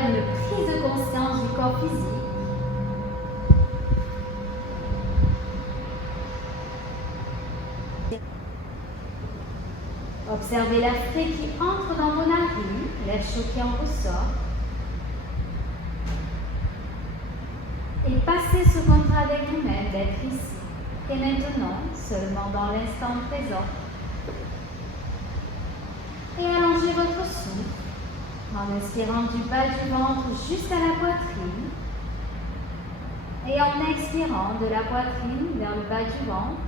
faire une prise de conscience du corps physique. Observez l'air frais qui entre dans vos narines, l'air chaud qui en ressort. Et passez ce contrat avec vous-même d'être ici et maintenant, seulement dans l'instant présent. Et allongez votre souffle en inspirant du bas du ventre jusqu'à la poitrine et en expirant de la poitrine vers le bas du ventre.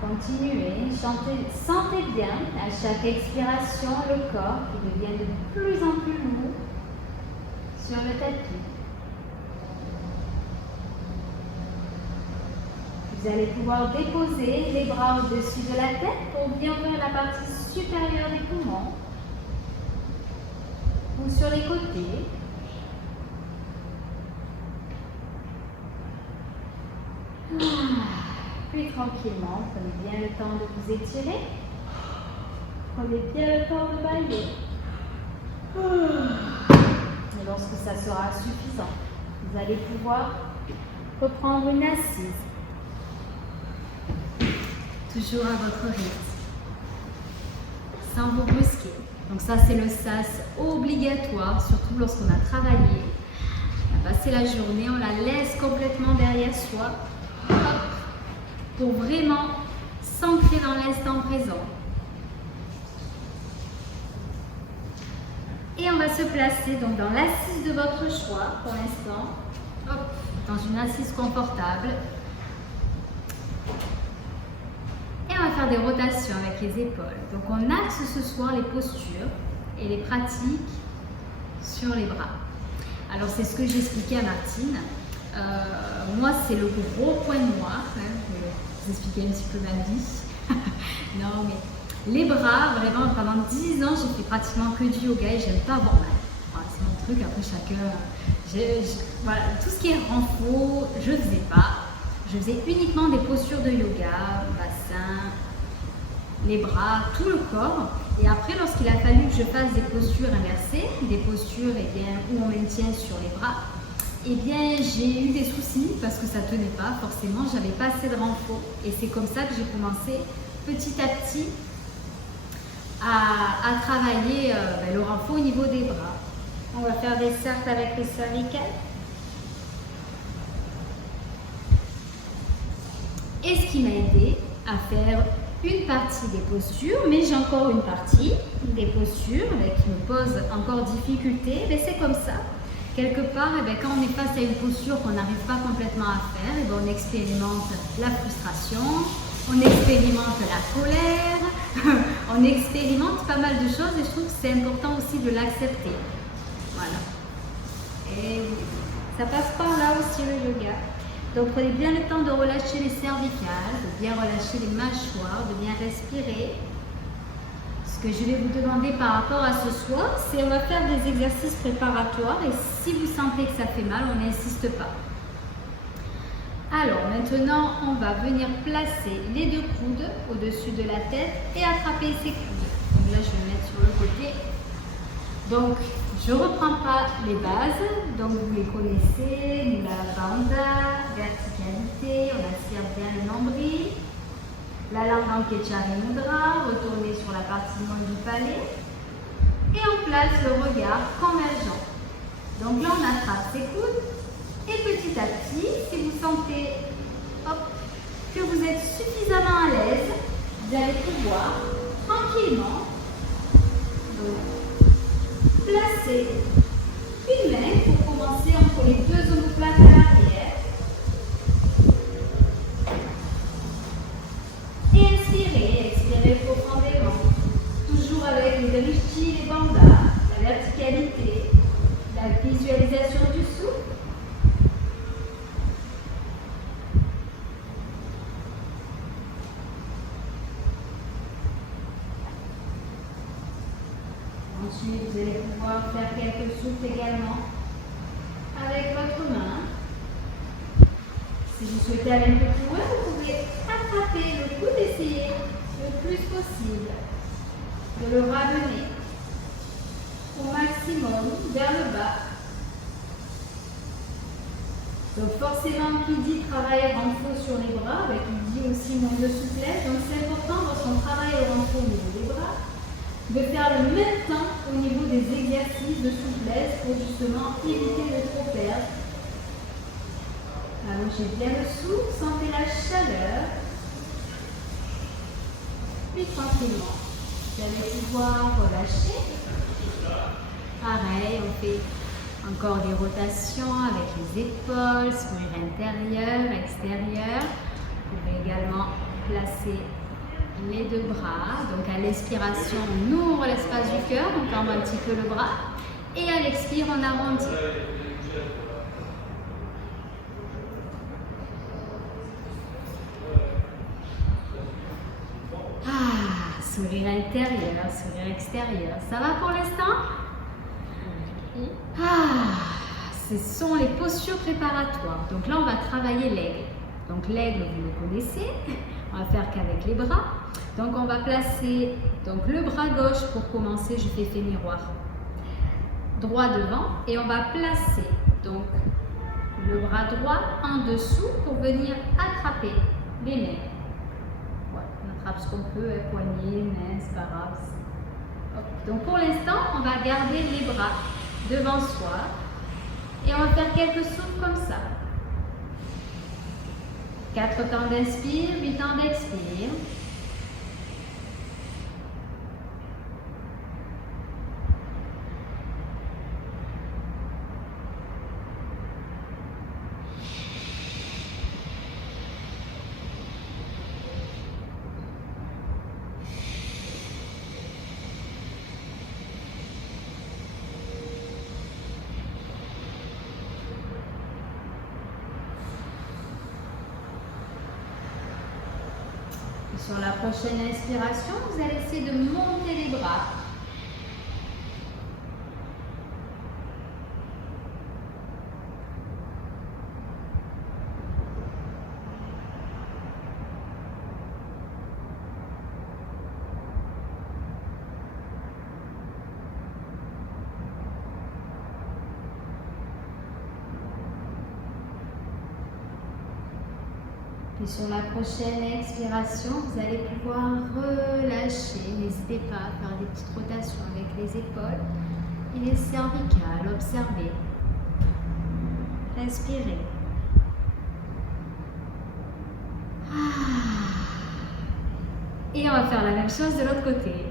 Continuez, sentez bien à chaque expiration le corps qui devient de plus en plus lourd sur le tapis. Vous allez pouvoir déposer les bras au-dessus de la tête pour bien ouvrir la partie supérieure des poumons ou sur les côtés. Puis tranquillement, prenez bien le temps de vous étirer. Prenez bien le temps de bailler. Et lorsque ça sera suffisant, vous allez pouvoir reprendre une assise. Toujours à votre rythme. Sans vous brusquer. Donc ça, c'est le sas obligatoire, surtout lorsqu'on a travaillé. On a passé la journée, on la laisse complètement derrière soi. Hop, pour vraiment s'ancrer dans l'instant présent. Et on va se placer donc dans l'assise de votre choix pour l'instant. Hop, dans une assise confortable. Et on va faire des rotations avec les épaules. Donc on axe ce soir les postures et les pratiques sur les bras. Alors c'est ce que j'expliquais à Martine. Moi c'est le gros point noir. Je vais vous expliquer un petit peu ma vie. Non mais les bras, vraiment pendant 10 ans j'ai fait pratiquement que du yoga et j'aime pas avoir mal. Voilà, c'est mon truc, après chacun. Voilà, tout ce qui est renfort, je faisais pas. Je faisais uniquement des postures de yoga, bassin, les bras, tout le corps. Et après, lorsqu'il a fallu que je fasse des postures inversées, des postures où on maintient sur les bras, eh bien, j'ai eu des soucis parce que ça ne tenait pas forcément, j'avais pas assez de renfort. Et c'est comme ça que j'ai commencé petit à petit à travailler le renfort au niveau des bras. On va faire des cercles avec les cervicales. Et ce qui m'a aidé à faire une partie des postures, mais j'ai encore une partie des postures qui me posent encore difficulté, mais c'est comme ça. Quelque part, quand on est face à une posture qu'on n'arrive pas complètement à faire, on expérimente la frustration, on expérimente la colère, on expérimente pas mal de choses et je trouve que c'est important aussi de l'accepter. Voilà. Et ça passe par là aussi le yoga. Donc prenez bien le temps de relâcher les cervicales, de bien relâcher les mâchoires, de bien respirer. Ce que je vais vous demander par rapport à ce soir, c'est on va faire des exercices préparatoires et si vous sentez que ça fait mal, on n'insiste pas. Alors maintenant, on va venir placer les deux coudes au-dessus de la tête et attraper ses coudes. Donc là, je vais me mettre sur le côté. Donc, je ne reprends pas les bases, donc vous les connaissez, la bandha, verticalité, on aspire bien le nombril, la langue en Ketchari Mudra, retournez sur la partie molle du palais, et on place le regard convergent. Donc là on attrape ses coudes, et petit à petit, si vous sentez que vous êtes suffisamment à l'aise, vous allez pouvoir tranquillement placer une main pour commencer entre les deux omoplates à l'arrière. Et expirez profondément. Toujours avec les drishti, les bandhas, la verticalité, la visualisation du souffle. Ensuite, vous allez pouvoir faire quelques souffles également avec votre main. Si vous souhaitez aller un peu plus loin, vous pouvez attraper le coude et essayer le plus possible de le ramener au maximum. maximum vers le bas. Donc forcément, qui dit travail renfort sur les bras, qui dit aussi manque de souplesse. Donc c'est important lorsqu'on travaille au renfort au niveau des bras, de faire le même temps au niveau des exercices de souplesse pour justement éviter de trop perdre. Allongez bien le souffle, sentez la chaleur. Puis tranquillement, vous allez pouvoir relâcher. Pareil, on fait encore des rotations avec les épaules, sourire intérieur, extérieur. Vous pouvez également placer les deux bras. Donc à l'expiration, on ouvre l'espace du cœur, on ferme un petit peu le bras. Et à l'expire, on arrondit. Sourire intérieur, sourire extérieur. Ça va pour l'instant? Ce sont les postures préparatoires. Donc là, on va travailler l'aigle. Donc l'aigle, vous le connaissez. On va faire qu'avec les bras. Donc on va placer donc, le bras gauche pour commencer. Je fais fait miroir. Droit devant. Et on va placer donc le bras droit en dessous pour venir attraper les mains. On attrape ce qu'on peut, poignet, main, c'est pas grave. Hop. Donc pour l'instant, on va garder les bras devant soi et on va faire quelques souffles comme ça. 4 temps d'inspire, 8 temps d'expire. Sur la prochaine inspiration, vous allez essayer de monter les bras. Et sur la prochaine expiration, vous allez pouvoir relâcher. N'hésitez pas à faire des petites rotations avec les épaules et les cervicales. Observez. Respirez. Et on va faire la même chose de l'autre côté.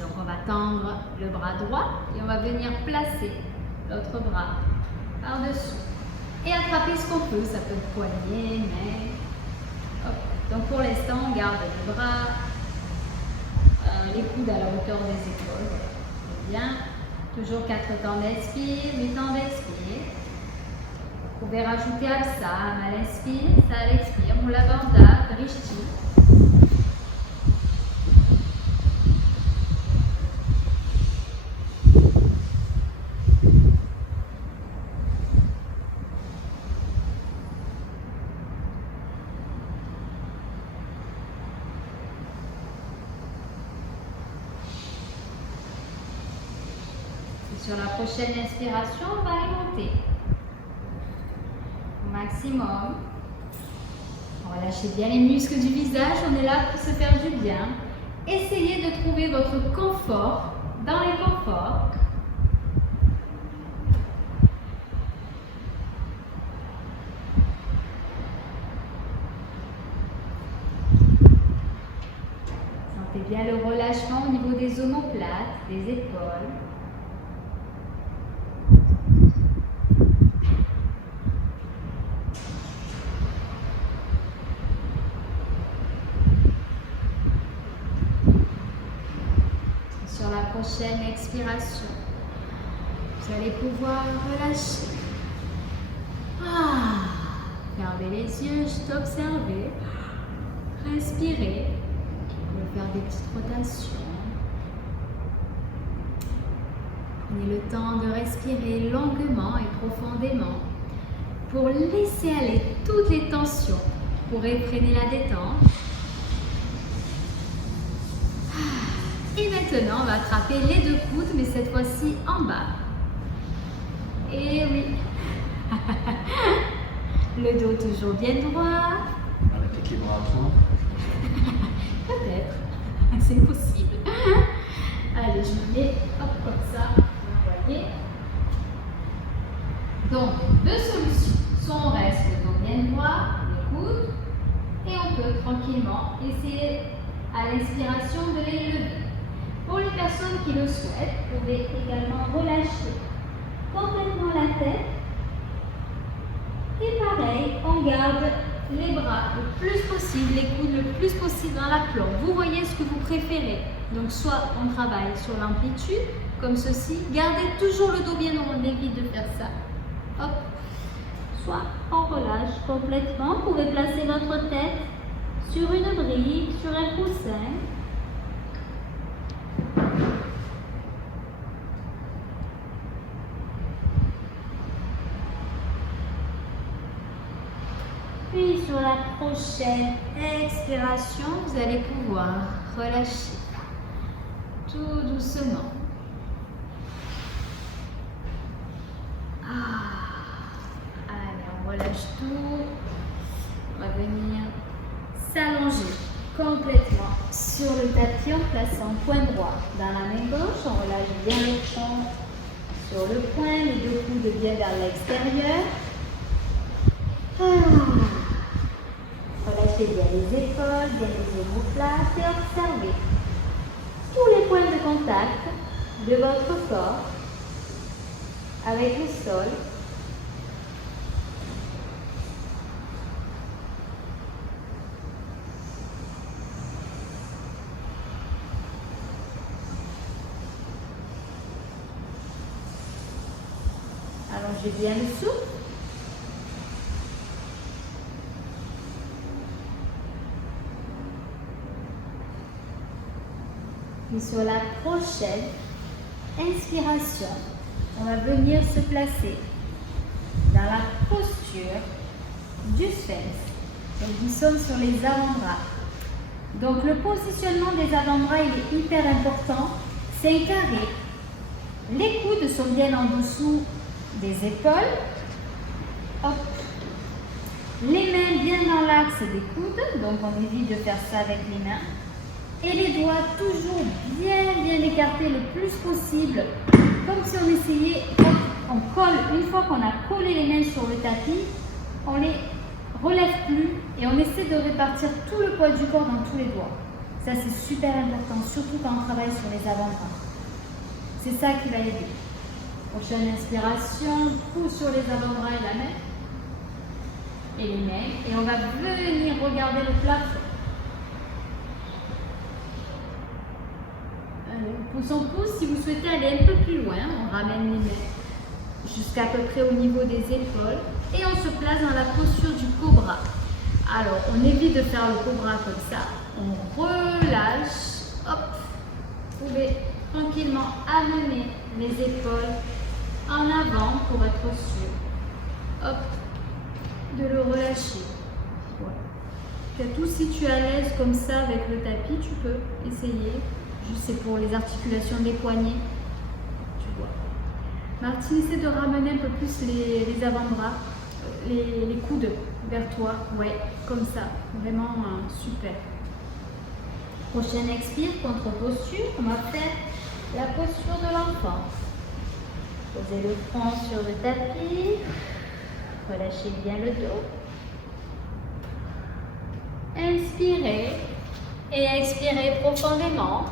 Donc on va tendre le bras droit et on va venir placer l'autre bras par-dessous. Et attraper ce qu'on peut, ça peut être poignet, main. Hop. Donc pour l'instant, on garde les bras, les coudes à la hauteur des épaules. Bien. Toujours 4 temps d'inspire, 8 temps d'expire. Vous pouvez rajouter Absam à l'inspire, ça à l'expire. Mula Bandha, Drishti. Sur la prochaine inspiration, on va les monter au maximum. Relâchez bien les muscles du visage, on est là pour se faire du bien. Essayez de trouver votre confort dans l'inconfort. Sentez bien le relâchement au niveau des omoplates, des épaules. Prochaine expiration, vous allez pouvoir relâcher. Fermez les yeux, juste observer. Respirez. Vous pouvez faire des petites rotations. Prenez le temps de respirer longuement et profondément pour laisser aller toutes les tensions, pour freiner la détente. Et maintenant, maintenant, on va attraper les deux coudes, mais cette fois-ci en bas. Et oui. Le dos toujours bien droit. Avec les bras à fond. Peut-être. C'est possible. Allez, je me mets hop, comme ça. Vous voyez. Donc, deux solutions. Soit on reste le dos bien droit, les coudes, et on peut tranquillement essayer à l'inspiration de les lever. Pour les personnes qui le souhaitent, vous pouvez également relâcher complètement la tête. Et pareil, on garde les bras le plus possible, les coudes le plus possible dans l'aplomb. Vous voyez ce que vous préférez. Donc soit on travaille sur l'amplitude, comme ceci. Gardez toujours le dos bien droit, on évite de faire ça. Hop. Soit on relâche complètement. Vous pouvez placer votre tête sur une brique, sur un coussin. Puis sur la prochaine expiration, vous allez pouvoir relâcher tout doucement. Allez, on relâche tout. On va venir s'allonger complètement sur le tapis en plaçant point droit dans la main gauche. On relâche bien le front sur le coin, les deux coudes bien vers l'extérieur. Relâchez bien les épaules, bien les omoplates et observez tous les points de contact de votre corps avec le sol. Allongez bien le souffle. Et sur la prochaine inspiration, on va venir se placer dans la posture du sphinx. Donc nous sommes sur les avant-bras. Donc le positionnement des avant-bras il est hyper important. C'est un carré. Les coudes sont bien en dessous des épaules. Hop. Les mains bien dans l'axe des coudes. Donc on évite de faire ça avec les mains. Et les doigts toujours bien écartés le plus possible, comme si on essayait, on colle, une fois qu'on a collé les mains sur le tapis, on les relève plus et on essaie de répartir tout le poids du corps dans tous les doigts. Ça c'est super important, surtout quand on travaille sur les avant-bras. C'est ça qui va aider. Prochaine inspiration, pouce sur les avant-bras et la main, et les mains, et on va venir regarder le plafond. Pouce en pouce, si vous souhaitez aller un peu plus loin, on ramène les mains jusqu'à peu près au niveau des épaules et on se place dans la posture du cobra. Alors, on évite de faire le cobra comme ça. On relâche. Hop. Vous pouvez tranquillement amener les épaules en avant pour être sûr. Hop. De le relâcher. Voilà. Tout si tu es à l'aise comme ça avec le tapis, tu peux essayer. Juste c'est pour les articulations des poignets. Tu vois. Martine, essaie de ramener un peu plus les avant-bras, les coudes vers toi. Ouais, comme ça. Vraiment super. Prochaine expire, contre-posture. On va faire la posture de l'enfant. Posez le front sur le tapis. Relâchez bien le dos. Inspirez et expirez profondément.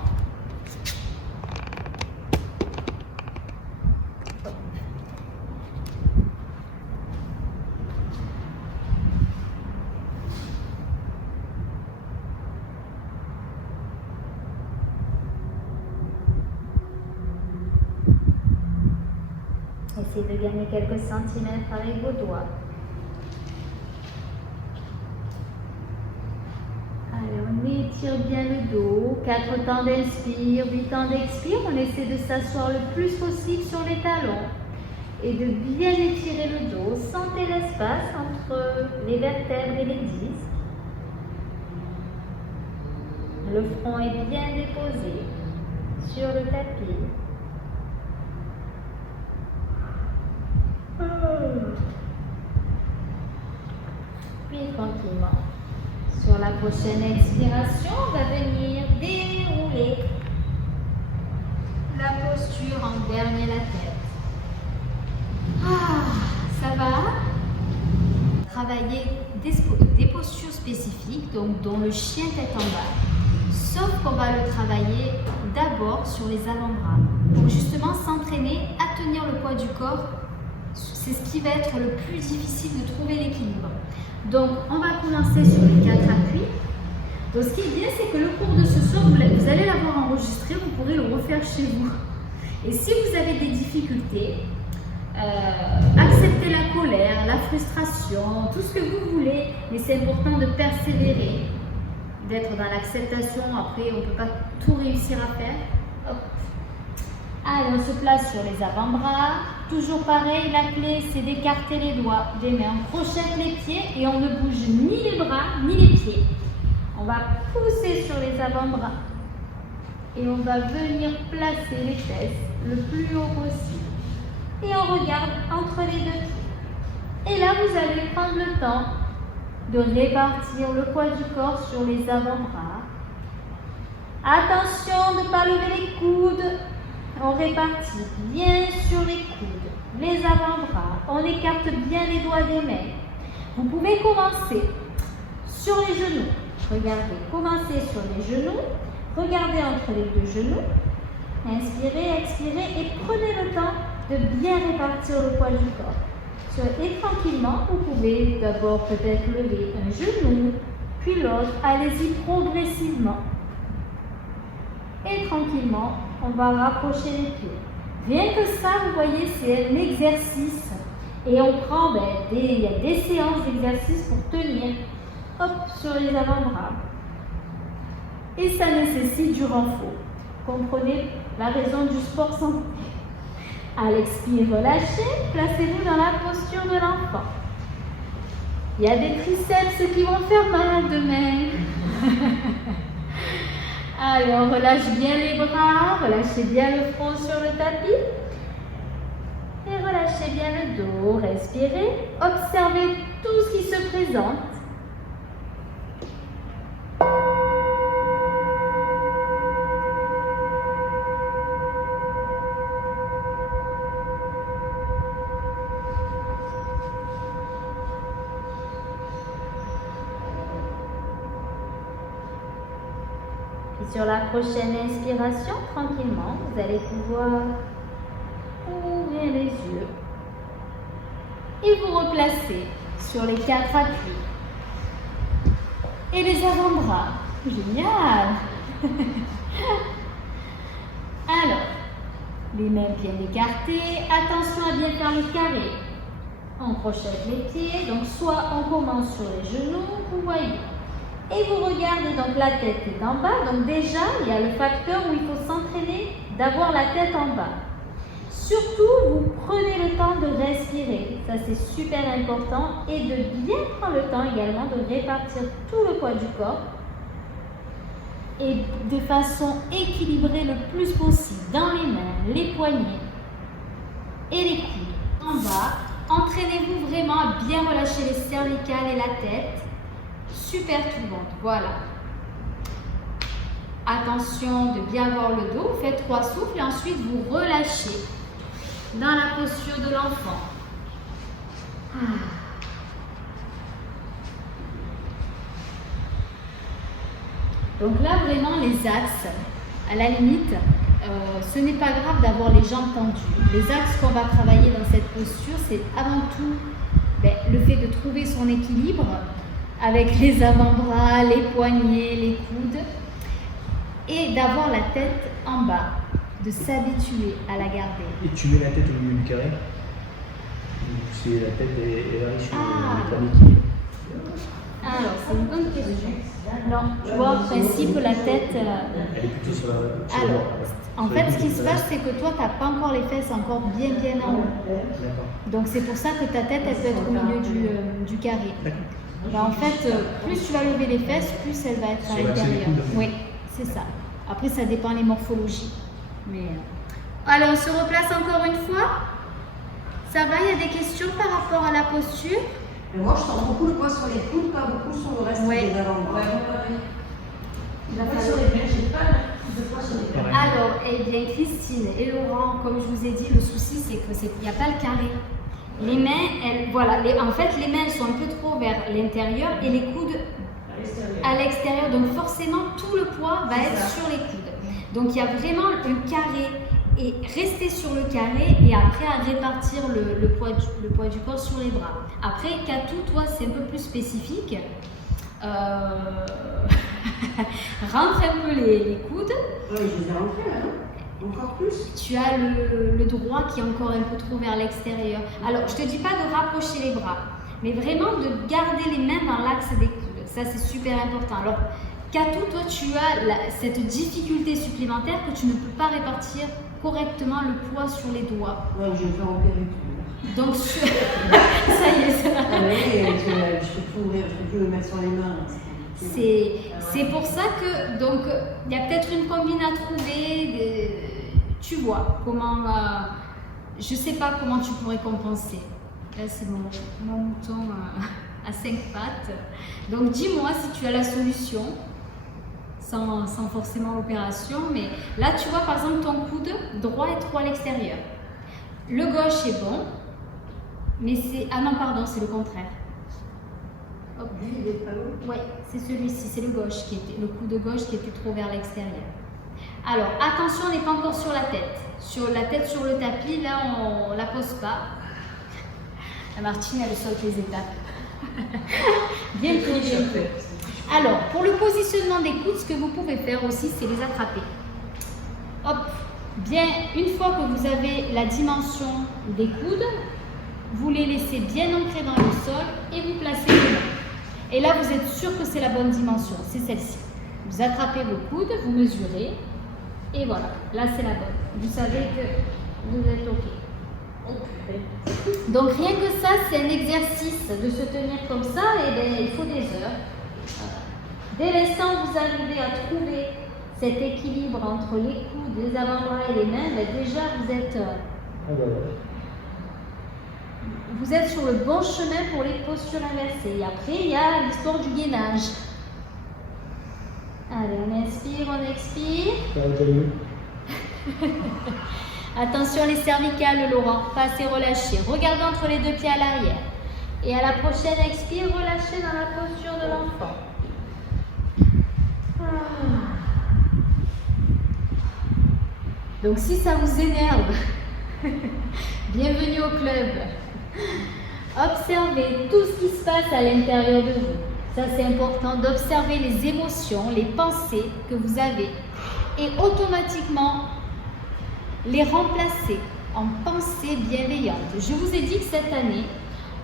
Essayez de gagner quelques centimètres avec vos doigts. Allez, on étire bien le dos. 4 temps d'inspire, 8 temps d'expire. On essaie de s'asseoir le plus possible sur les talons et de bien étirer le dos. Sentez l'espace entre les vertèbres et les disques. Le front est bien déposé sur le tapis. Puis tranquillement. Sur la prochaine expiration, on va venir dérouler la posture en dernier la tête. Ça va. Travailler des postures spécifiques, donc dont le chien tête en bas. Sauf qu'on va le travailler d'abord sur les avant-bras. Pour justement s'entraîner à tenir le poids du corps. C'est ce qui va être le plus difficile de trouver l'équilibre. Donc, on va commencer sur les 4 appuis. Donc, ce qui est bien, c'est que le cours de ce soir, vous allez l'avoir enregistré, vous pourrez le refaire chez vous. Et si vous avez des difficultés, acceptez la colère, la frustration, tout ce que vous voulez, mais c'est important de persévérer, d'être dans l'acceptation. Après, on ne peut pas tout réussir à faire. Hop. Allez, on se place sur les avant-bras. Toujours pareil, la clé, c'est d'écarter les doigts des mains. On crochette les pieds et on ne bouge ni les bras ni les pieds. On va pousser sur les avant-bras et on va venir placer les fesses le plus haut possible. Et on regarde entre les deux pieds. Et là, vous allez prendre le temps de répartir le poids du corps sur les avant-bras. Attention de ne pas lever les coudes. On répartit bien sur les coudes, les avant-bras. On écarte bien les doigts des mains. Vous pouvez commencer sur les genoux. Regardez, commencez sur les genoux. Regardez entre les deux genoux. Inspirez, expirez et prenez le temps de bien répartir le poids du corps. Et tranquillement, vous pouvez d'abord peut-être lever un genou, puis l'autre. Allez-y progressivement. Et tranquillement, on va rapprocher les pieds. Rien que ça, vous voyez, c'est un exercice. Et on prend, il y a des séances d'exercice pour tenir sur les avant-bras. Et ça nécessite du renfort. Comprenez la raison du sport santé. À l'expire, relâchez, placez-vous dans la posture de l'enfant. Il y a des triceps qui vont faire mal demain. Allez, on relâche bien les bras, relâchez bien le front sur le tapis. Et relâchez bien le dos, respirez, observez tout ce qui se présente. Sur la prochaine inspiration, tranquillement, vous allez pouvoir ouvrir les yeux et vous replacer sur les 4 appuis et les avant-bras. Génial! Alors, les mains bien écartées, attention à bien faire le carré. On crochette les pieds, donc soit on commence sur les genoux, vous voyez. Et vous regardez, donc la tête est en bas. Donc déjà, il y a le facteur où il faut s'entraîner d'avoir la tête en bas. Surtout, vous prenez le temps de respirer. Ça, c'est super important. Et de bien prendre le temps également de répartir tout le poids du corps. Et de façon équilibrée le plus possible dans les mains, les poignets et les coudes. En bas, entraînez-vous vraiment à bien relâcher les cervicales et la tête. Super tout le monde, voilà. Attention de bien avoir le dos, vous faites 3 souffles et ensuite vous relâchez dans la posture de l'enfant. Donc là vraiment les axes, à la limite, ce n'est pas grave d'avoir les jambes tendues. Les axes qu'on va travailler dans cette posture, c'est avant tout le fait de trouver son équilibre avec les avant-bras, les poignets, les coudes, et d'avoir la tête en bas, de s'habituer à la garder. Et tu mets la tête au milieu du carré. C'est la tête est là sur le poignet. Alors, c'est une bonne question. Non, tu vois, en principe, la tête... Elle est plutôt sur la... Alors, en fait, ce qui se passe, c'est que toi, tu n'as pas encore les fesses encore bien en haut. Donc, c'est pour ça que ta tête, elle peut être au milieu du carré. En fait, plus tu vas lever les fesses, plus elle va être à l'intérieur. Oui, c'est ça. Après, ça dépend des morphologies. Mais allez, on se replace encore une fois. Ça va, il y a des questions par rapport à la posture? Mais moi, je sens beaucoup le poids sur les coudes, pas beaucoup sur le reste des avant-bras. La poids sur les mains, j'ai pas de poids sur les mains. Alors, eh bien, Christine et Laurent, comme je vous ai dit, le souci, c'est qu'il n'y a pas le carré. Les mains, voilà, en fait, les mains sont un peu trop vers l'intérieur et les coudes à l'extérieur. Donc, forcément, tout le poids va être sur les coudes. Donc, il y a vraiment un carré. Et rester sur le carré et après à répartir le poids du corps sur les bras. Après, Katou, toi, c'est un peu plus spécifique. Rentre un peu les coudes. Oui, je les ai rentrés là, non? Encore plus. Tu as le droit qui est encore un peu trop vers l'extérieur. Alors, je te dis pas de rapprocher les bras, mais vraiment de garder les mains dans l'axe des coudes. Ça, c'est super important. Alors, Katou, toi, tu as cette difficulté supplémentaire que tu ne peux pas répartir correctement le poids sur les doigts. Oui, je vais faire opérer tout. Donc, ça y est, ça va. Ah oui, je peux tout ouvrir, je peux plus le mettre sur les mains. C'est pour ça que, donc, il y a peut-être une combine à trouver. Tu vois comment, je sais pas comment tu pourrais compenser. Là, c'est mon mouton à 5 pattes. Donc, dis-moi si tu as la solution. Sans forcément l'opération, mais là tu vois par exemple ton coude droit est trop à l'extérieur. Le gauche est bon, mais c'est... Ah non pardon, c'est le contraire. Hop. Ouais, c'est celui-ci, c'est le gauche qui était, le coude gauche qui était trop vers l'extérieur. Alors attention, on n'est pas encore sur la tête. Sur la tête sur le tapis, là on la pose pas. La Martine elle saute les étapes. Bien pris. Alors, pour le positionnement des coudes, ce que vous pouvez faire aussi, c'est les attraper. Hop, bien, une fois que vous avez la dimension des coudes, vous les laissez bien ancrés dans le sol et vous placez les mains. Et là, vous êtes sûr que c'est la bonne dimension, c'est celle-ci. Vous attrapez vos coudes, vous mesurez, et voilà, là c'est la bonne. Vous savez que vous êtes OK. Donc, rien que ça, c'est un exercice de se tenir comme ça, et bien, il faut des heures. Dès l'instant où vous arrivez à trouver cet équilibre entre les coudes, les avant-bras et les mains, ben déjà vous êtes sur le bon chemin pour les postures inversées. Et après, il y a l'histoire du gainage. Allez, on inspire, on expire. Attention les cervicales, Laurent, pas assez relâché. Regardez entre les deux pieds à l'arrière. Et à la prochaine expire, relâchez dans la posture de l'enfant. Donc si ça vous énerve, bienvenue au club. Observez tout ce qui se passe à l'intérieur de vous. Ça c'est important d'observer les émotions, les pensées que vous avez et automatiquement les remplacer en pensées bienveillantes. Je vous ai dit que cette année,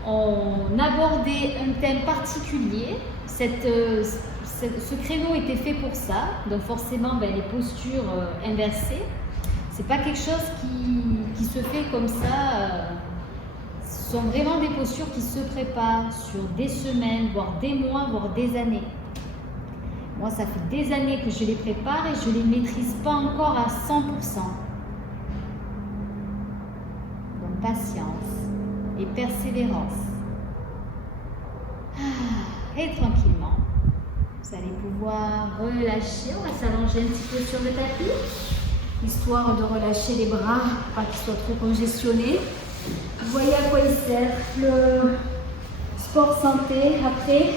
on abordait un thème particulier. Ce créneau était fait pour ça, donc forcément les postures inversées, c'est pas quelque chose qui se fait comme ça. Ce sont vraiment des postures qui se préparent sur des semaines, voire des mois, voire des années. Moi, ça fait des années que je les prépare et je les maîtrise pas encore à 100%. Donc patience et persévérance. Et tranquillement. Vous allez pouvoir relâcher, on va s'allonger un petit peu sur le tapis, histoire de relâcher les bras, pas qu'ils soient trop congestionnés. Vous voyez à quoi il sert le sport santé après.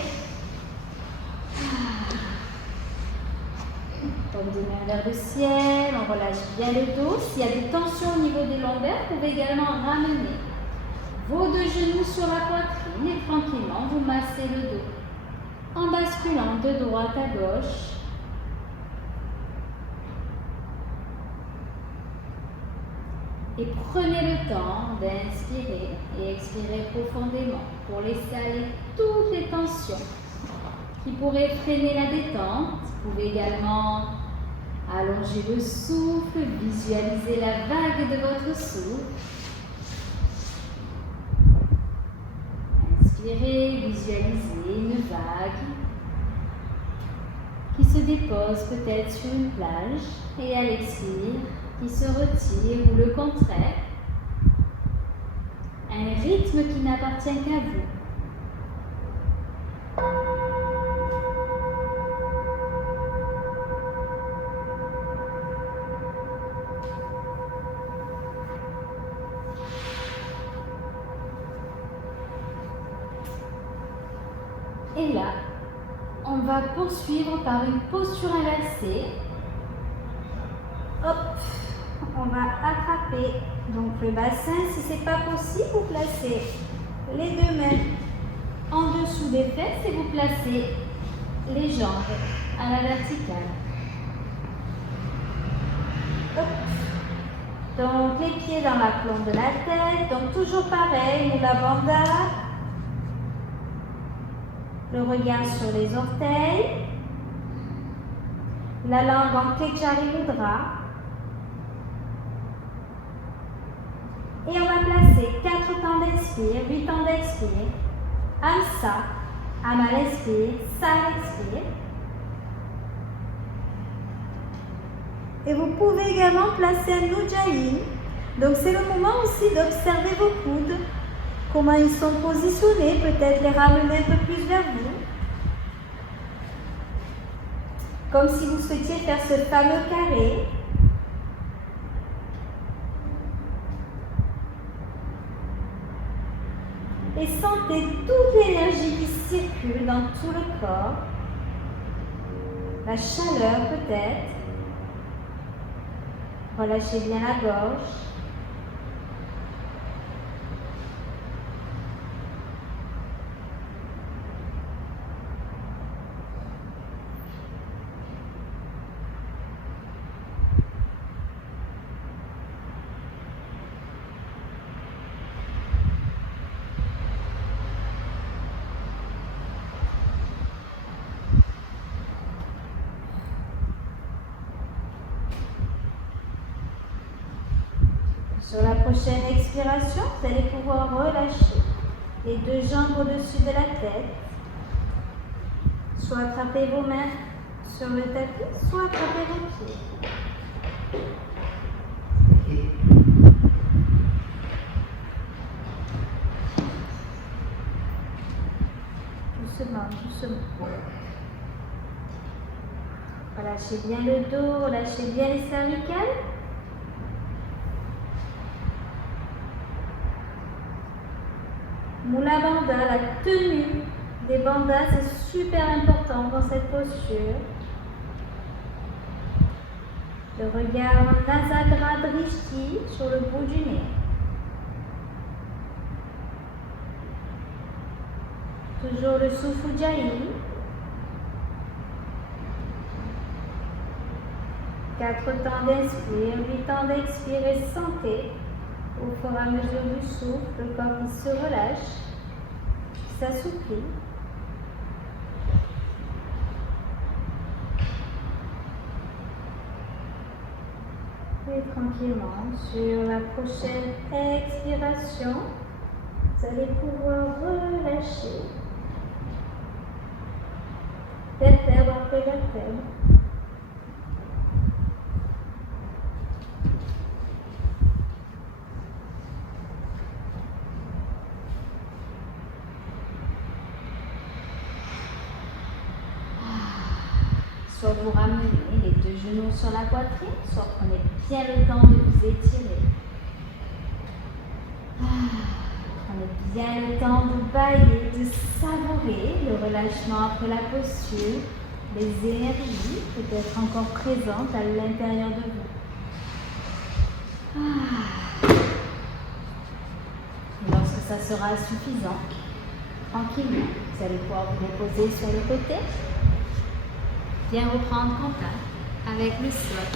On donne un verre de ciel, on relâche bien le dos. S'il y a des tensions au niveau des lombaires, vous pouvez également ramener vos deux genoux sur la poitrine et tranquillement vous massez le dos. En basculant de droite à gauche. Et prenez le temps d'inspirer et expirer profondément pour laisser aller toutes les tensions qui pourraient freiner la détente. Vous pouvez également allonger le souffle, visualiser la vague de votre souffle. Inspirez, visualisez une vague qui se dépose peut-être sur une plage et à l'expire, qui se retire ou le contraire. Un rythme qui n'appartient qu'à vous. Et là, on va poursuivre par une posture inversée. Hop, on va attraper donc le bassin. Si ce n'est pas possible, vous placez les deux mains en dessous des fesses et vous placez les jambes à la verticale. Hop. Donc les pieds dans la plante de la tête. Donc toujours pareil, Mula Bandha. Le regard sur les orteils. La langue en Kechari Mudra. Et on va placer 4 temps d'expire, 8 temps d'expire. Amsa, Amal expire, Sar expire. Et vous pouvez également placer un Ujjayi. Donc c'est le moment aussi d'observer vos coudes. Comment ils sont positionnés, peut-être les ramener un peu plus vers vous. Comme si vous souhaitiez faire ce fameux carré. Et sentez toute l'énergie qui circule dans tout le corps. La chaleur peut-être. Relâchez bien la gorge. Sur la prochaine expiration, vous allez pouvoir relâcher les deux jambes au-dessus de la tête. Soit attraper vos mains sur le tapis, soit attraper vos pieds. Doucement, doucement. Relâchez bien le dos, relâchez bien les cervicales. Mula Bandha, la tenue des bandhas, c'est super important dans cette posture. Le regard Nasagra Drishti sur le bout du nez. Toujours le souffle Ujjayi. 4 temps d'inspire, 8 temps d'expire et sentez au fur et à mesure du souffle, le corps qui se relâche, qui s'assouplit. Et tranquillement, sur la prochaine expiration, vous allez pouvoir relâcher vertèbre après vertèbre. Soit vous ramenez les deux genoux sur la poitrine, soit prenez bien le temps de vous étirer. Prenez bien le temps de bailler, de savourer le relâchement après la posture, les énergies peut-être encore présentes à l'intérieur de vous. Et lorsque ça sera suffisant, tranquillement, vous allez pouvoir vous déposer sur le côté. Bien reprendre contact avec le sol.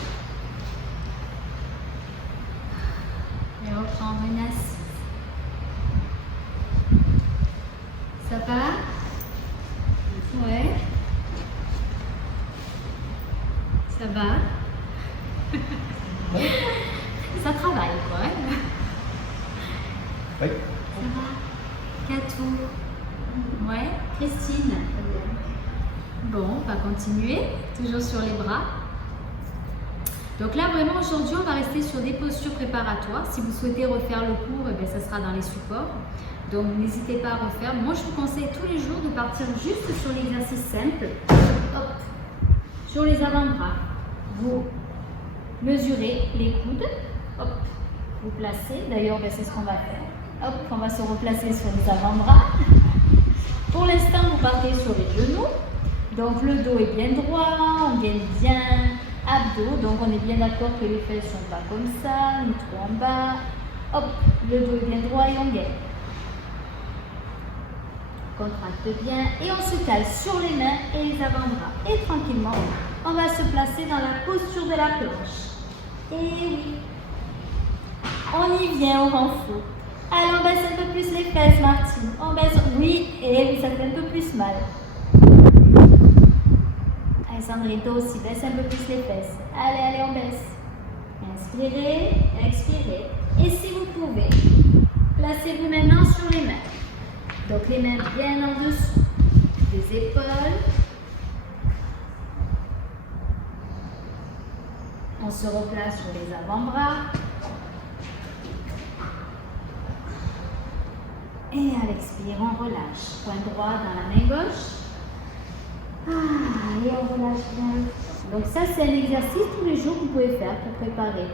Et reprendre une assise. Ça va? Ouais. Ça va? Ça travaille quoi. Oui. Ça va? Katou? Ouais. Christine? Bon, on va continuer, toujours sur les bras. Donc là, vraiment, aujourd'hui, on va rester sur des postures préparatoires. Si vous souhaitez refaire le cours, eh bien, ça sera dans les supports. Donc, n'hésitez pas à refaire. Moi, je vous conseille tous les jours de partir juste sur l'exercice simple. Hop, sur les avant-bras. Vous mesurez les coudes. Hop, vous placez. D'ailleurs, ben, c'est ce qu'on va faire. Hop, on va se replacer sur les avant-bras. Pour l'instant, vous partez sur les genoux. Donc, le dos est bien droit. On gagne bien abdos. Donc, on est bien d'accord que les fesses ne sont pas comme ça, ni trop en bas. Hop, le dos est bien droit et on gagne. Contracte bien et on se cale sur les mains et les avant-bras. Et tranquillement, on va se placer dans la posture de la planche. Et oui, on y vient au renfort. Allez, on baisse un peu plus les fesses, Martine. On baisse, oui, et oui, ça fait un peu plus mal. Allez, Sandrine, toi aussi, baisse un peu plus les fesses. Allez, allez, on baisse. Inspirez, expirez. Et si vous pouvez, placez-vous maintenant sur les mains. Donc les mains bien en dessous des épaules. On se replace sur les avant-bras. Et à l'expire, on relâche. Point droit dans la main gauche. Et on relâche bien. Donc ça, c'est un exercice tous les jours que vous pouvez faire pour préparer.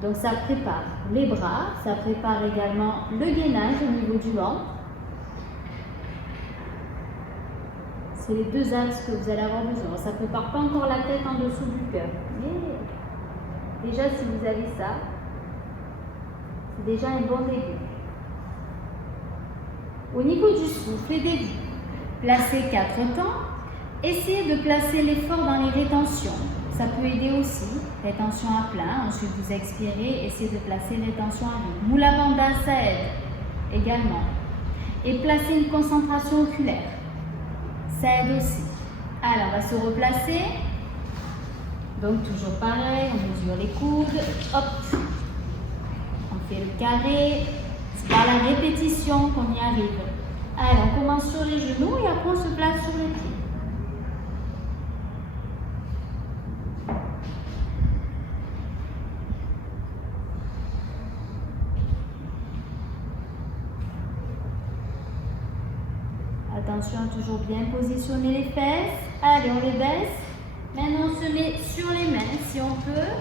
Donc ça prépare les bras, ça prépare également le gainage au niveau du ventre. C'est les deux axes que vous allez avoir besoin. Ça ne prépare pas encore la tête en dessous du cœur. Mais déjà, si vous avez ça, c'est déjà un bon début. Au niveau du souffle et des vues, placez 4 temps. Essayez de placer l'effort dans les rétentions. Ça peut aider aussi. Rétention à plein. Ensuite, vous expirez. Essayez de placer les rétentions à vide. Moula bandha, ça aide également. Et placez une concentration oculaire. Ça aide aussi. Alors, on va se replacer. Donc, toujours pareil, on mesure les coudes. Hop. On fait le carré. C'est par la répétition qu'on y arrive. Alors, on commence sur les genoux et après, on se place sur les pieds. Attention à toujours bien positionner les fesses. Allez, on les baisse. Maintenant, on se met sur les mains si on peut.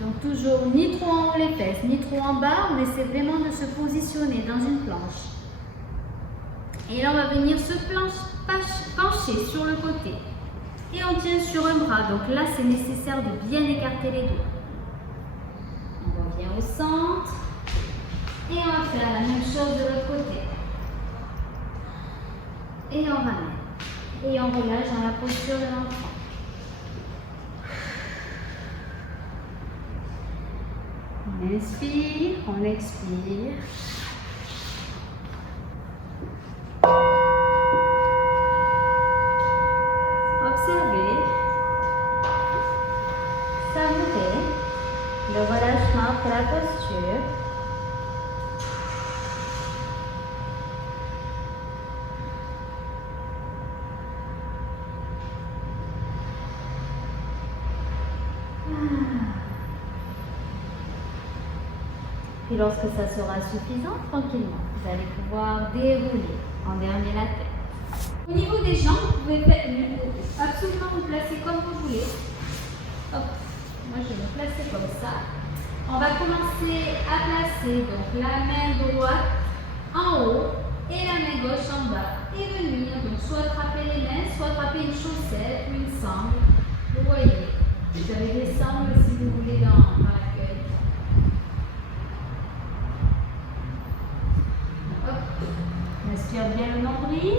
Donc, toujours ni trop en haut les fesses, ni trop en bas. On essaie vraiment de se positionner dans une planche. Et là, on va venir se pencher sur le côté. Et on tient sur un bras. Donc là, c'est nécessaire de bien écarter les doigts. On revient au centre. Et on va faire la même chose de l'autre côté. Et on ramène. Et on relâche dans la posture de l'enfant. On inspire, on expire. Observez, savourez le relâchement après la posture. Puis lorsque ça sera suffisant, tranquillement, vous allez pouvoir dérouler, endormir la tête. Au niveau des jambes, vous pouvez absolument vous placer comme vous voulez. Hop, moi je vais me placer comme ça. On va commencer à placer donc la main droite en haut et la main gauche en bas. Et venir donc soit attraper les mains, soit attraper une chaussette ou une sangle. Vous voyez, vous avez des sangles si vous voulez dans l'accueil. Inspire bien le nombril.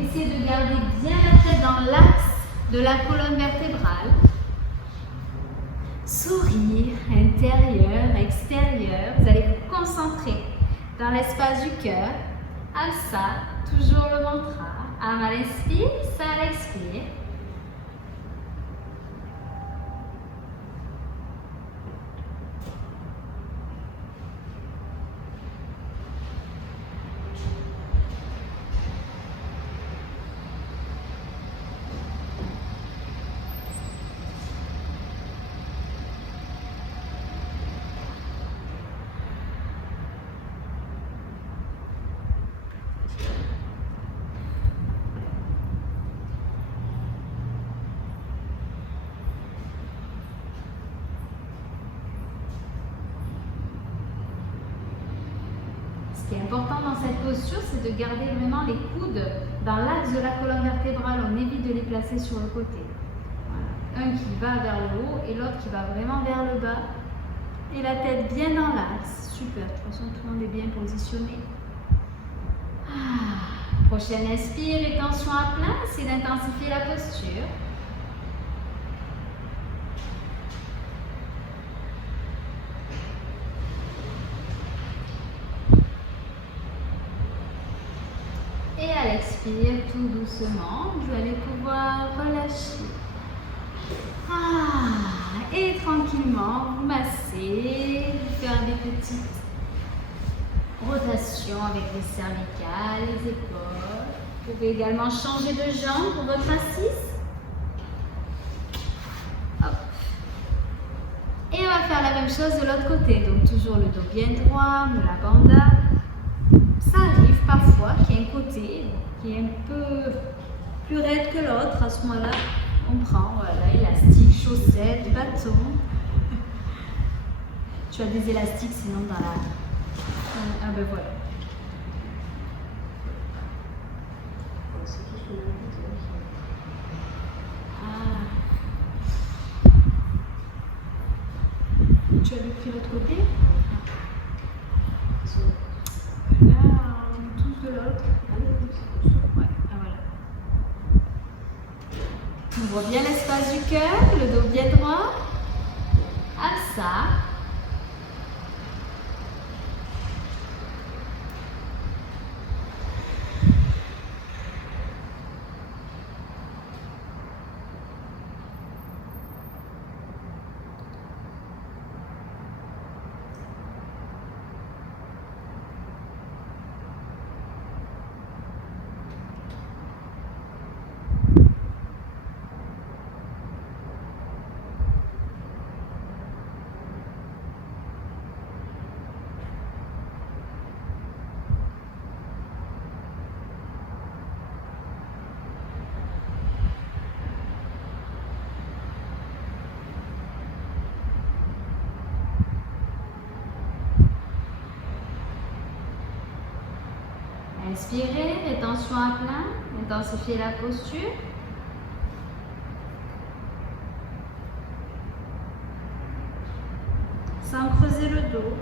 Essayez de garder bien la tête dans l'axe de la colonne vertébrale. Sourire intérieur, extérieur. Vous allez vous concentrer dans l'espace du cœur. Alsa, toujours le mantra. Am à l'inspire, ça à l'expire. Ce qui est important dans cette posture, c'est de garder vraiment les coudes dans l'axe de la colonne vertébrale. On évite de les placer sur le côté. Voilà. Un qui va vers le haut et l'autre qui va vraiment vers le bas. Et la tête bien dans l'axe. Super, de toute façon tout le monde est bien positionné. Prochaine expire et tension à plein, c'est d'intensifier la posture. Et à l'expire, tout doucement, vous allez pouvoir relâcher. Et tranquillement, vous massez, vous faire des petites rotations avec les cervicales, les épaules. Vous pouvez également changer de jambe pour votre assise. Hop. Et on va faire la même chose de l'autre côté. Donc toujours le dos bien droit, Mula Bandha. Ça arrive parfois qu'il y ait un côté qui est un peu plus raide que l'autre. À ce moment-là, on prend voilà, élastique, chaussettes, bâton. Tu as des élastiques sinon dans la... Ah ben voilà. Tu avais pris l'autre côté? Là, tous de l'autre. Ouais, voilà. On voit bien l'espace du cœur, le dos bien droit. À ça. Inspirez, rétention à plein, intensifiez la posture. Sans creuser le dos.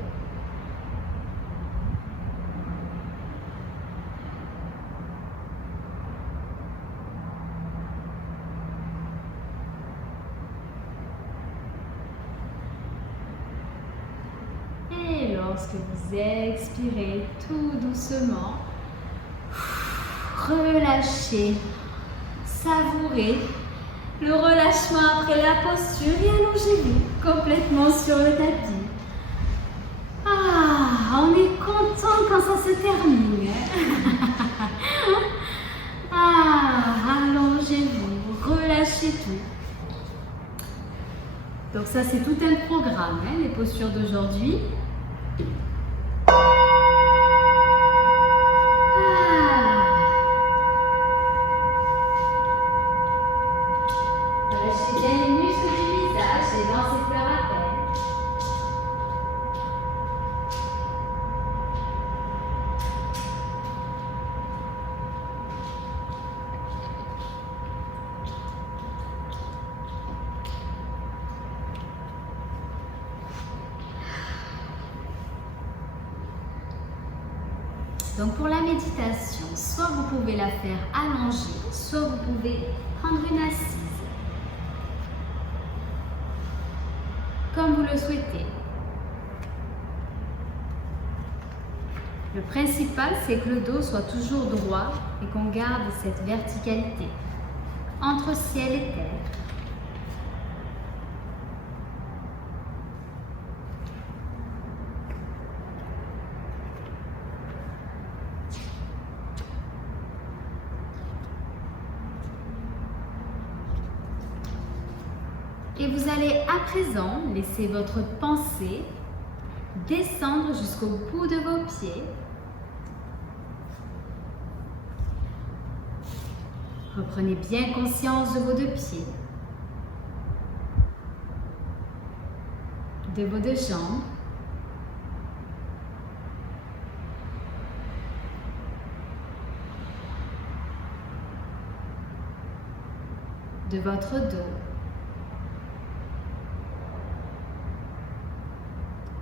Et lorsque vous expirez tout doucement, relâchez, savourez le relâchement après la posture et allongez-vous complètement sur le tapis. On est content quand ça se termine. Allongez-vous, relâchez tout. Donc ça c'est tout un programme, hein, les postures d'aujourd'hui. Relâchez bien les muscles du visage, les dents s'effleurent à peine. Donc pour la méditation, soit vous pouvez la faire allongée, soit vous pouvez prendre une assise, comme vous le souhaitez. Le principal, c'est que le dos soit toujours droit et qu'on garde cette verticalité entre ciel et terre. Et vous allez à présent laisser votre pensée descendre jusqu'au bout de vos pieds. Reprenez bien conscience de vos deux pieds, de vos deux jambes. de votre dos,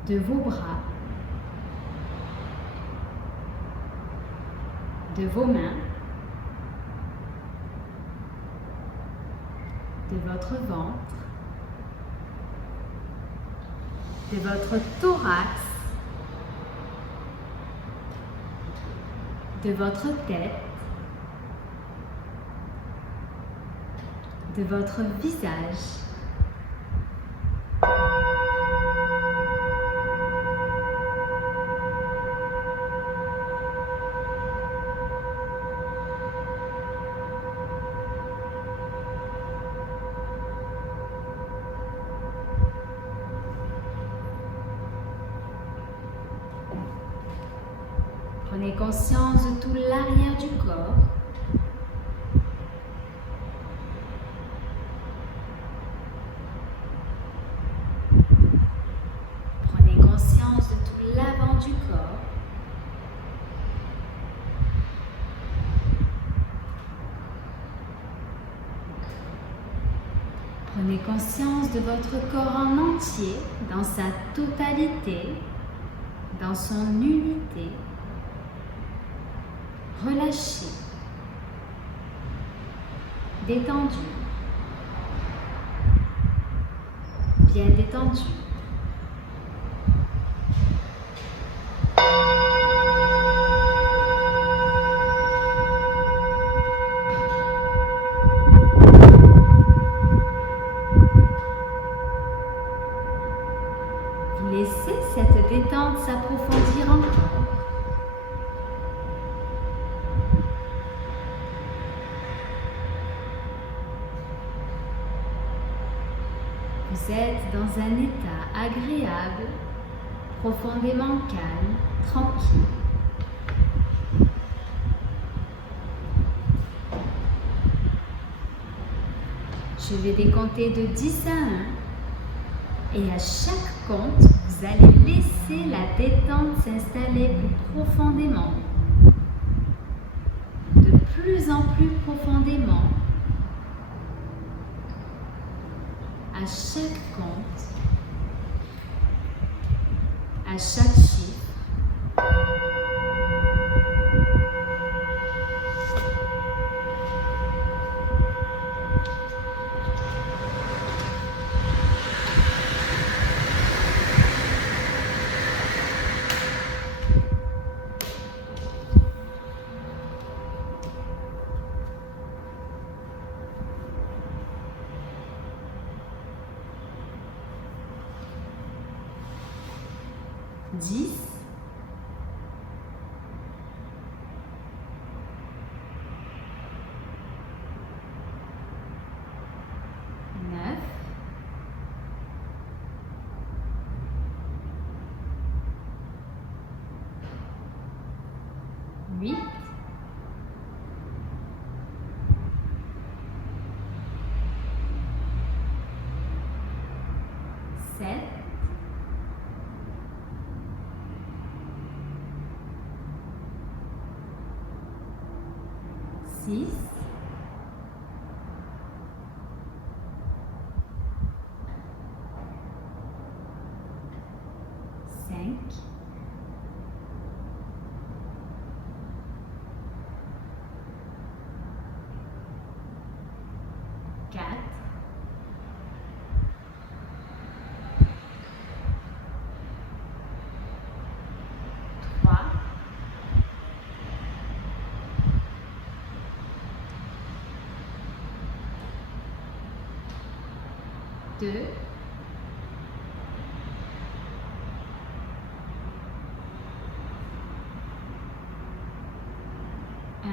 de vos bras, de vos mains, de votre ventre, de votre thorax, de votre tête, de votre visage. Prenez conscience de tout l'arrière du corps. Prenez conscience de tout l'avant du corps. Prenez conscience de votre corps en entier, dans sa totalité, dans son unité. Relâchez, détendu, bien détendu. Vous laissez cette détente s'approfondir encore. Vous êtes dans un état agréable, profondément calme, tranquille. Je vais décompter de 10 à 1 et à chaque compte, vous allez laisser la détente s'installer plus profondément, de plus en plus profondément. À chaque compte, à chaque chiffre, dix, 9, 8, 7, 6, 5, 4, 3, 2, 1.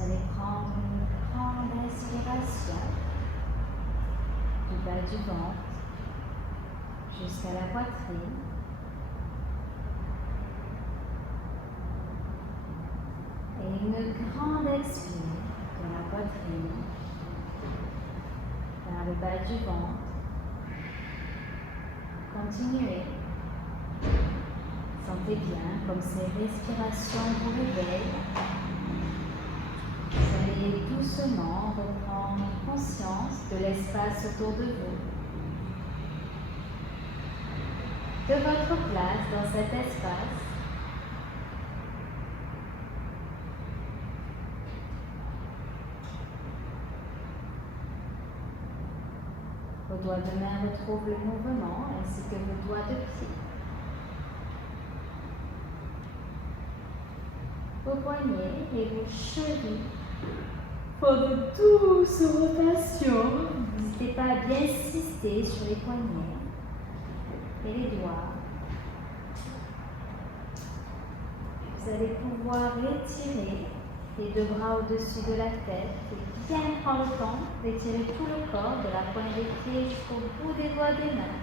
Vous allez prendre une grande inspiration du bas du ventre jusqu'à la poitrine. Et une grande expire de la poitrine vers le bas du ventre. Continuez. Sentez bien comme ces respirations vous réveillent. Vous allez doucement reprendre conscience de l'espace autour de vous. De votre place dans cet espace. Vos doigts de main retrouvent le mouvement ainsi que vos doigts de pied. Vos poignets et vos chevilles font de douces rotations. N'hésitez pas à bien insister sur les poignets et les doigts. Vous allez pouvoir étirer les deux bras au-dessus de la tête et bien prendre le temps d'étirer tout le corps de la pointe des pieds jusqu'au bout des doigts des mains.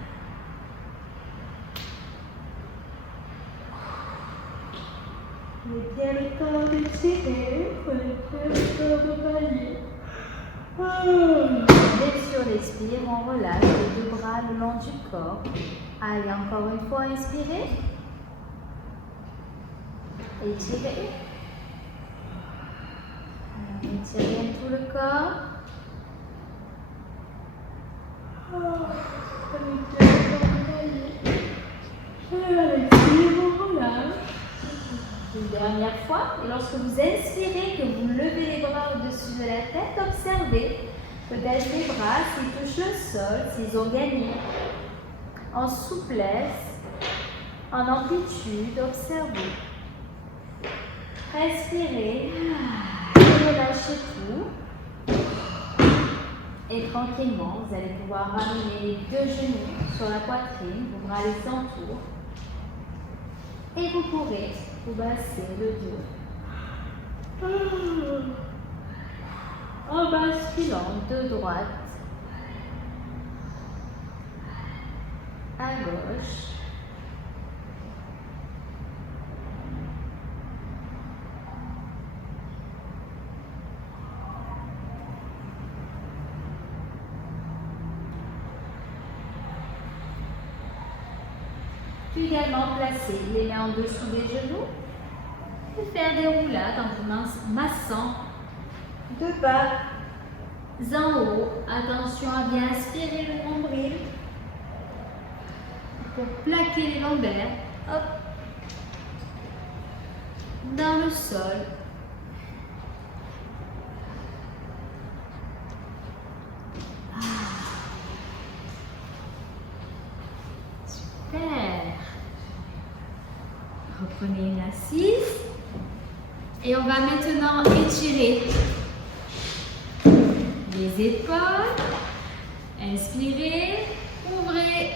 Prenez bien le temps d'étirer, prenez bien le temps de bailler. Et sur l'expire, on relâche les deux bras le long du corps. Allez, encore une fois, inspirez. Étirez. Étirez bien tout le corps. Prenez bien le temps de bailler. Et à l'expire, on relâche. Une dernière fois, et lorsque vous inspirez, que vous levez les bras au-dessus de la tête, observez peut-être les bras s'ils touchent le sol, s'ils ont gagné en souplesse, en amplitude, observez. Respirez, relâchez tout, et tranquillement, vous allez pouvoir ramener les deux genoux sur la poitrine, vos bras les entourent, et vous pourrez vous basser le dos en basculant de droite à gauche. Puis également placer les mains en dessous des genoux et faire des roulades en vous massant de bas en haut. Attention à bien aspirer le nombril pour plaquer les lombaires. Hop. Dans le sol. Super. Reprenez une assise. Et on va maintenant étirer les épaules. Inspirez, ouvrez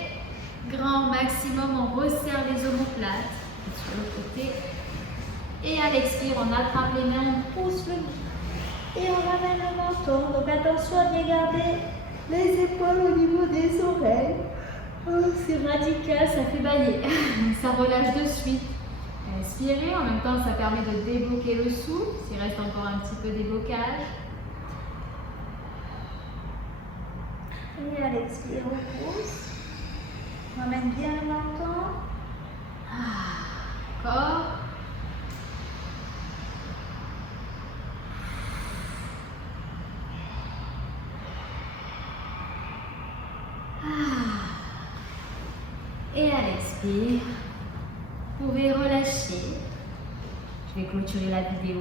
grand maximum, on resserre les omoplates sur le côté. Et à l'expire, on attrape les mains, on pousse le bout. Et on ramène le menton. Donc attention à bien garder les épaules au niveau des oreilles. Oh, c'est radical, ça fait bailler. Ça relâche de suite. Inspirez, en même temps ça permet de débloquer le souffle, s'il reste encore un petit peu déblocage. Et à l'expire, on pousse. On ramène bien le menton. Encore. Et à l'expire, vous pouvez relâcher. Je vais clôturer la vidéo.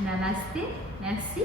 Namasté, merci.